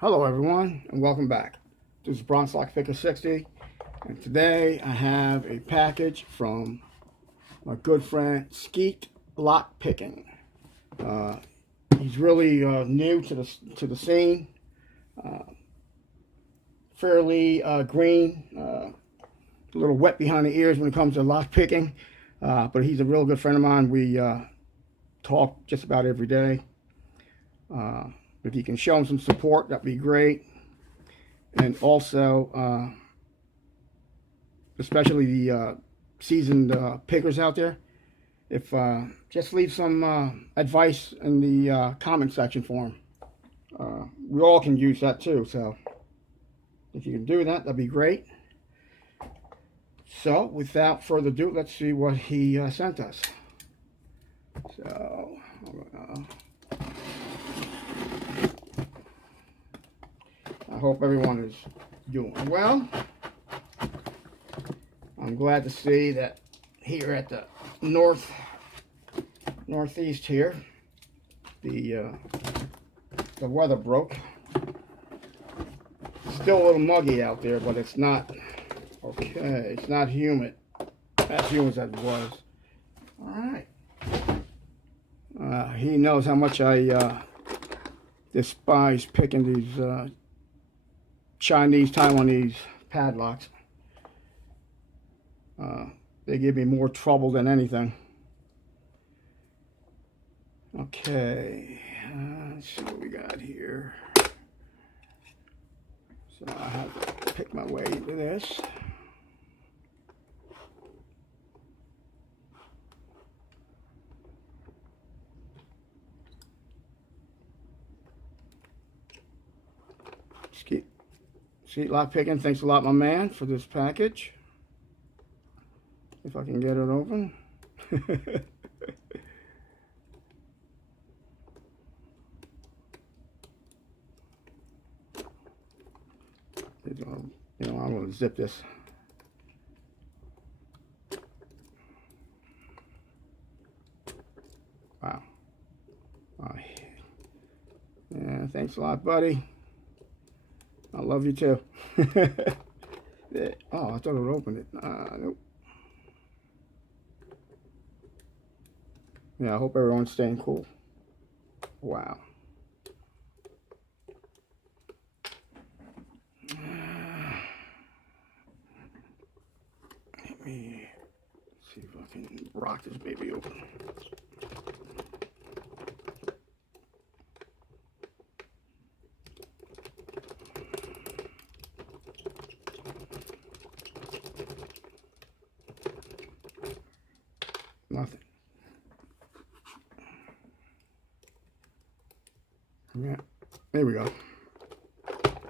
Hello everyone and welcome back. This is Skeet Lockpicking 60 and today I have a package from my good friend Skeet Lockpicking. He's really new to the scene, fairly green, a little wet behind the ears when it comes to lockpicking, but he's a real good friend of mine. We talk just about every day. If you can show him some support, that'd be great. And also, especially the seasoned pickers out there, if just leave some advice in the comment section for him. We all can use that too, so if you can do that, that'd be great. So, without further ado, let's see what he sent us. So, I hope everyone is doing well. I'm glad to see that here at the northeast here, the weather broke. Still a little muggy out there, but it's not okay. It's not humid, as humid as it was. All right. He knows how much I despise picking these Chinese, Taiwanese padlocks. They give me more trouble than anything. Okay, let's see what we got here. So I have to pick my way into this. Skeet Lockpicking, thanks a lot, my man, for this package. If I can get it open. You know, I'm going to zip this. Wow. Yeah, thanks a lot, buddy. I love you too. Oh, I thought it would open it. Nope. Yeah, I hope everyone's staying cool. Wow. Let me see if I can rock this baby open. Nothing. Yeah, there we go.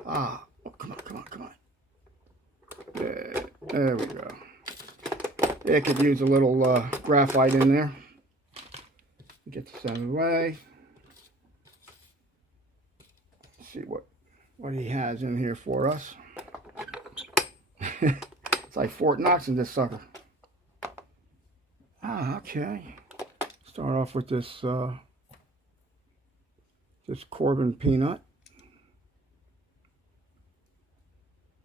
Ah, oh, come on. There we go. It could use a little graphite in there. Get this out of the way. Let's see what he has in here for us. It's like Fort Knox in this sucker. Ah, okay. Start off with this this Corbin peanut.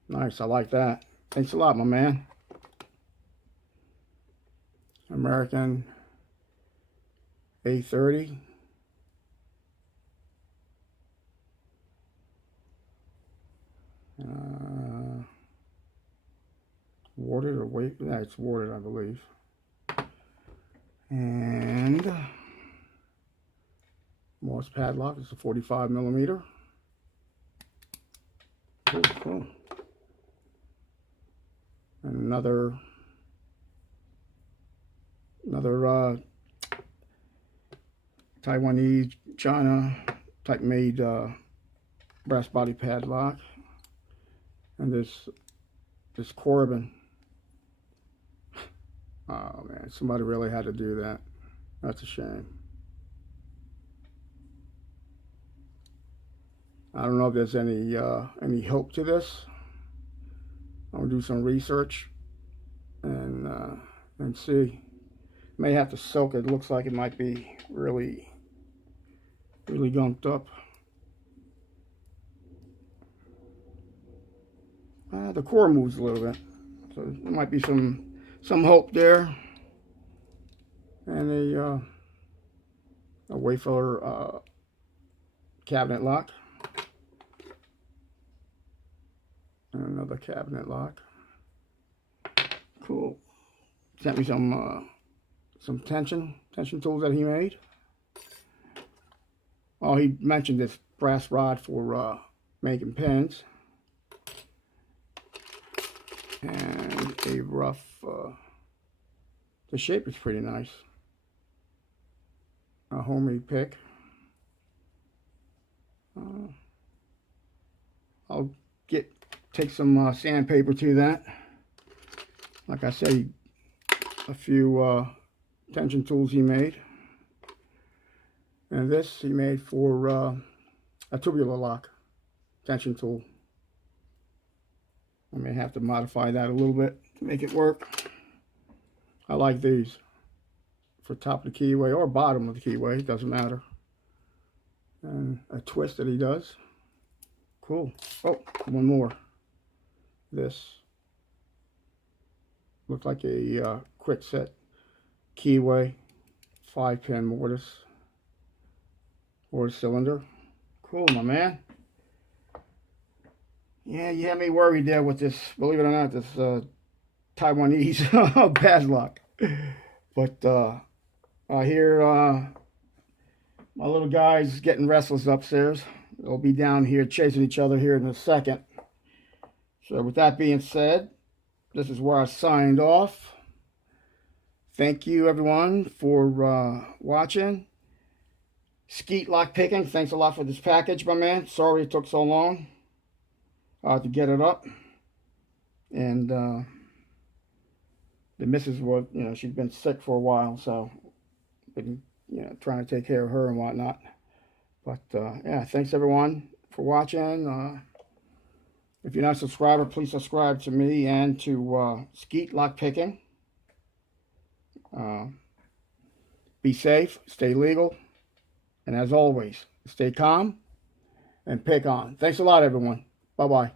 Nice, I like that. Thanks a lot, my man. American A30. Warded or weight? Yeah, it's warded, I believe. And Morse padlock. It's a 45 millimeter. Cool. And another Taiwanese, China type made brass body padlock. And this Corbin. Oh man, somebody really had to do that. That's a shame. I don't know if there's any hope to this. I'll do some research and see. May have to soak it. It looks like it might be really gunked up. the core moves a little bit. So there might be some hope there. And a Wayfarer cabinet lock. And another cabinet lock. Cool. Sent me some tension tools that he made. Oh, he mentioned this brass rod for making pins. And a rough, the shape is pretty nice. A homemade pick. I'll take some sandpaper to that. Like I said, a few tension tools he made. And this he made for a tubular lock tension tool. I may have to modify that a little bit to make it work. I like these for top of the keyway or bottom of the keyway, it doesn't matter. And a twist that he does. Cool. Oh, one more. This looks like a quick set keyway 5-pin mortise or cylinder. Cool, my man. Yeah, you had me worried there with this, believe it or not, this Taiwanese padlock. But I hear my little guys getting restless upstairs. They'll be down here chasing each other here in a second. So with that being said, this is where I signed off. Thank you, everyone, for watching. Skeet Lockpicking, thanks a lot for this package, my man. Sorry it took so long to get it up. And the missus was, she's been sick for a while, so been, trying to take care of her and whatnot. But yeah, thanks everyone for watching. If you're not a subscriber, please subscribe to me and to Skeet Lockpicking. Be safe, stay legal, and as always, stay calm and pick on. Thanks a lot, everyone. Bye-bye.